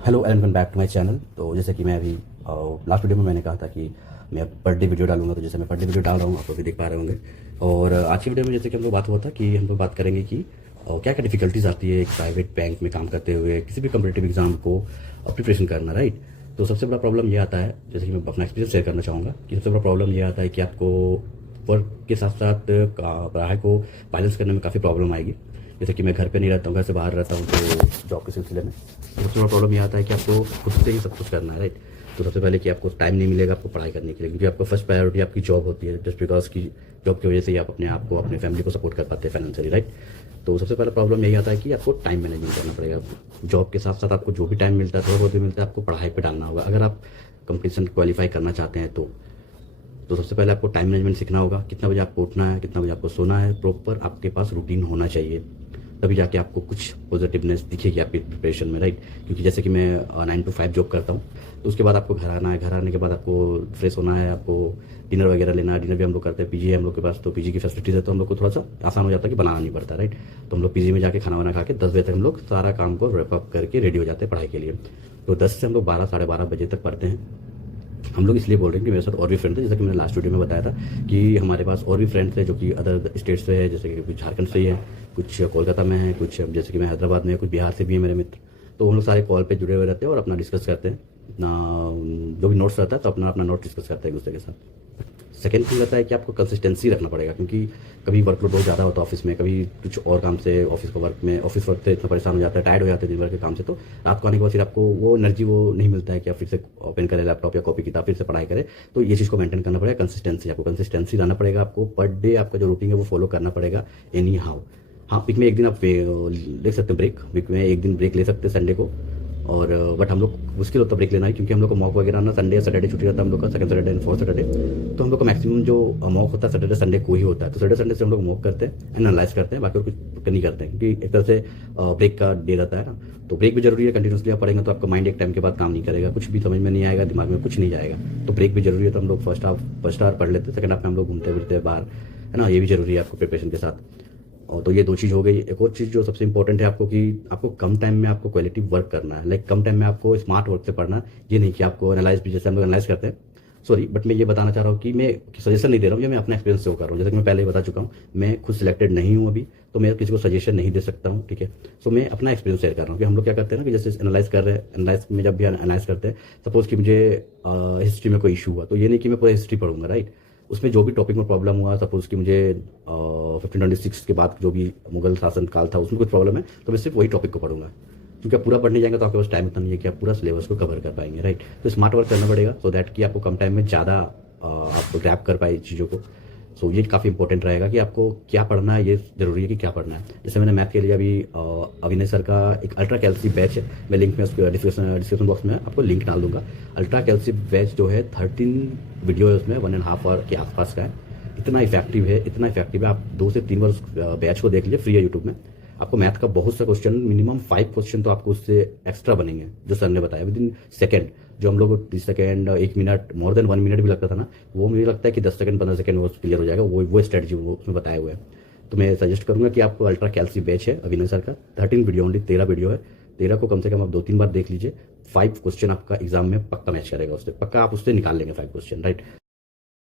Hello and welcome back to my channel. तो जैसे कि मैं अभी लास्ट वीडियो में मैंने कहा था कि मैं पर डे वीडियो डालूंगा, तो जैसे मैं पर डे वीडियो डाल रहा हूँ आप अभी देख पा रहे होंगे। और आज की वीडियो में जैसे कि हम लोग बात हुआ था कि हम लोग बात करेंगे कि क्या क्या डिफिकल्टीज आती है एक प्राइवेट बैंक में काम करते हुए किसी भी कम्पिटेटिव एग्जाम को प्रिपरेशन करना, राइट। तो सबसे बड़ा प्रॉब्लम ये आता है, जैसे कि मैं अपना एक्सपीरियंस शेयर करना चाहूँगा कि सबसे बड़ा प्रॉब्लम ये आता है कि आपको वर्क के साथ साथ पढ़ाई को बैलेंस करने में काफ़ी प्रॉब्लम आएगी। जैसे कि मैं घर पे नहीं रहता हूँ, घर से बाहर रहता हूँ, तो जॉब के सिलसिले में तो सबसे बड़ा प्रॉब्लम ये आता है कि आपको खुद से ही सब कुछ करना है, राइट। तो सबसे पहले कि आपको टाइम नहीं मिलेगा आपको पढ़ाई करने के लिए, क्योंकि आपका फर्स्ट प्रायोरिटी आपकी जॉब होती है, जस्ट बिकॉज की जॉब की वजह से ही आप अपने आप को अपने फैमिली को सपोर्ट कर पाते हैं फाइनेंशियली, राइट। तो सबसे पहला प्रॉब्लम यही आता है कि आपको टाइम मैनेजमेंट करना पड़ेगा। जॉब के साथ साथ आपको जो भी टाइम मिलता है, थोड़ा बहुत भी मिलता है, आपको पढ़ाई पर डालना होगा अगर आप कंपटीशन क्वालिफाई करना चाहते हैं। तो सबसे पहले आपको टाइम मैनेजमेंट सीखना होगा, कितना बजे आपको उठना है, कितना बजे आपको सोना है, प्रॉपर आपके पास रूटीन होना चाहिए, तभी जाके आपको कुछ पॉजिटिवनेस दिखेगी आपकी प्रिपरेशन में, राइट। क्योंकि जैसे कि मैं 9 to 5 जॉब करता हूँ, तो उसके बाद आपको घर आना है, घर आने के बाद आपको फ्रेश होना है, आपको डिनर वगैरह लेना है। डिनर भी हम लोग करते हैं, पीजी है हम लोग के पास, तो पीजी की फैसिलिटीज़ है, तो हम लोग को थोड़ा सा आसान हो जाता है कि बनाना नहीं पड़ता, राइट। तो हम लोग पीजी में जाके खाना वाना खा के 10 बजे तक हम लोग सारा काम को रैप अप करके रेडी हो जाते हैं पढ़ाई के लिए। तो 10 से हम लोग 12 साढ़े 12 बजे तक पढ़ते हैं। हम लोग इसलिए बोल रहे हैं कि मेरे साथ और भी फ्रेंड थे, जैसा कि मैंने लास्ट वीडियो में बताया था कि हमारे पास और भी फ्रेंड्स थे जो कि अदर स्टेट से है, जैसे कि कुछ झारखंड से ही है, कुछ कोलकाता में है, कुछ जैसे कि मैं हैदराबाद में है, कुछ बिहार से भी है मेरे मित्र। तो हम लोग सारे कॉल पे जुड़े हुए रहते हैं और अपना डिस्कस करते हैं, अपना जो भी नोट्स रहता है तो अपना अपना नोट डिस्कस करते हैं एक दूसरे के साथ। सेकेंड थिंग रहता है कि आपको कंसिस्टेंसी रखना पड़ेगा, क्योंकि कभी वर्कलोड बहुत ज़्यादा होता है ऑफिस में, कभी कुछ और काम से ऑफिस का वर्क में ऑफिस वर्क से इतना परेशान हो जाता है, टायर्ड हो जाते हैं दिन भर के काम से, तो रात को आने के बाद फिर आपको वो एनर्जी वो नहीं मिलता है कि आप फिर से ओपन करें लैपटॉप या कॉपी किताब फिर से पढ़ाई करें। तो ये चीज़ को मेंटेन करना पड़ेगा, कंसिस्टेंसी, आपको कंसिस्टेंसी लाना पड़ेगा, आपको पर डे आपका जो रूटीन है वो फॉलो करना पड़ेगा एनी हाउ। हाँ, वीक में एक दिन आप ले सकते हैं ब्रेक, वीक में एक दिन ब्रेक ले सकते हैं संडे को। और बट हम लोग मुश्किल होता है ब्रेक लेना है, क्योंकि हम लोग को मॉक वगैरह ना संडे या सैटरडे छुट्टी रहता है हम लोग का, second Saturday and fourth Saturday. तो हम लोग का मैक्सिमम जो मॉक होता है सैटरडे संडे को ही होता है, तो सैटरडे संडे से हम लोग मॉक करते हैं, एनालाइज करते हैं, बाकी और कुछ नहीं करते हैं, क्योंकि एक तरह से ब्रेक का डे रहता है ना। तो ब्रेक भी जरूरी है, कंटिन्यूसली आप पढ़ेंगे तो आपका माइंड एक टाइम के बाद काम नहीं करेगा, कुछ भी समझ में नहीं आएगा, दिमाग में कुछ नहीं जाएगा। तो ब्रेक भी जरूरी है, तो हम लोग फर्स्ट हाफ पढ़ लेते हैं, सेकंड हाफ में हम लोग घूमते फिरते हैं बाहर, है ना। ये भी जरूरी है आपको प्रिपरेशन के साथ। और तो ये दो चीज़ हो गई। एक और चीज़ जो सबसे इंपॉर्टेंट है आपको, कि आपको कम टाइम में आपको क्वालिटी वर्क करना है, लाइक कम टाइम में आपको स्मार्ट वर्क से पढ़ना है। ये नहीं कि आपको एनालाइज भी, जैसे हम लोग एनालाइज करते हैं, सॉरी, बट मैं ये बताना चाह रहा हूँ कि मैं सजेशन नहीं दे रहा हूँ, ये मैं अपना एक्सपीरियंस से कर रहा हूँ। जैसे कि मैं पहले ही बता चुका हूँ, मैं खुद सिलेक्टेड नहीं हूँ अभी, तो मैं किसी को सजेशन नहीं दे सकता हूँ, ठीक है। सो मैं अपना एक्सपीरियंस शेयर कर रहा हूँ कि हम लोग क्या करते हैं ना, कि जैसे एनालाइज कर रहे हैं, एनालाइज में जब भी एनालाइज करते हैं, सपोज कि मुझे हिस्ट्री में कोई इशू हुआ, तो ये नहीं कि मैं पूरा हिस्ट्री पढ़ूंगा, राइट। उसमें जो भी टॉपिक में प्रॉब्लम हुआ, सपोज कि मुझे 1526 के बाद जो भी मुगल शासन काल था उसमें कुछ प्रॉब्लम है, तो मैं सिर्फ वही टॉपिक को पढ़ूंगा, क्योंकि आप पूरा पढ़ने जाएंगे तो आपके पास टाइम इतना नहीं है कि आप पूरा सिलेबस को कवर कर पाएंगे, राइट। तो स्मार्ट वर्क करना पड़ेगा, सो दैट कि आपको कम टाइम में ज़्यादा आप ग्रैब कर पाए चीज़ों को। सो ये काफ़ी इंपॉर्टेंट रहेगा कि आपको क्या पढ़ना है, ये जरूरी है कि क्या पढ़ना है। जैसे मैंने मैथ के लिए अभी अविनय सर का एक अल्ट्रा कैल्सी बैच है, मैं लिंक में उसको डिस्क्रिप्शन बॉक्स में आपको लिंक डाल दूंगा। अल्ट्रा कैल्सी बैच जो है 13 वीडियो है उसमें, 1.5 आवर के आसपास का है। इतना इफेक्टिव है, इतना इफेक्टिव है, आप 2 से 3 बार उस बैच को देख लीजिए, फ्री है यूट्यूब में। आपको मैथ का बहुत सा क्वेश्चन, मिनिमम 5 क्वेश्चन तो आपको उससे एक्स्ट्रा बनेंगे, जो सर ने बताया विद इन सेकेंड। जो हम लोग को 30 second, 1 minute, more than 1 minute भी लगता था ना, वो मुझे लगता है कि 10 सेकंड 15 सेकंड वो क्लियर हो जाएगा, वो स्ट्रेटजी वो उसमें बताए हुए हैं। तो मैं सजेस्ट करूंगा कि आपको अल्ट्रा कैल्सी बैच है अविनय सर का, 13 वीडियो, ओनली 13 वीडियो है। 13 को कम से कम आप 2-3 बार देख लीजिए। 5 क्वेश्चन आपका एग्जाम में पक्का मैच करेगा, उससे पक्का आप उससे निकाल लेंगे 5 क्वेश्चन, राइट।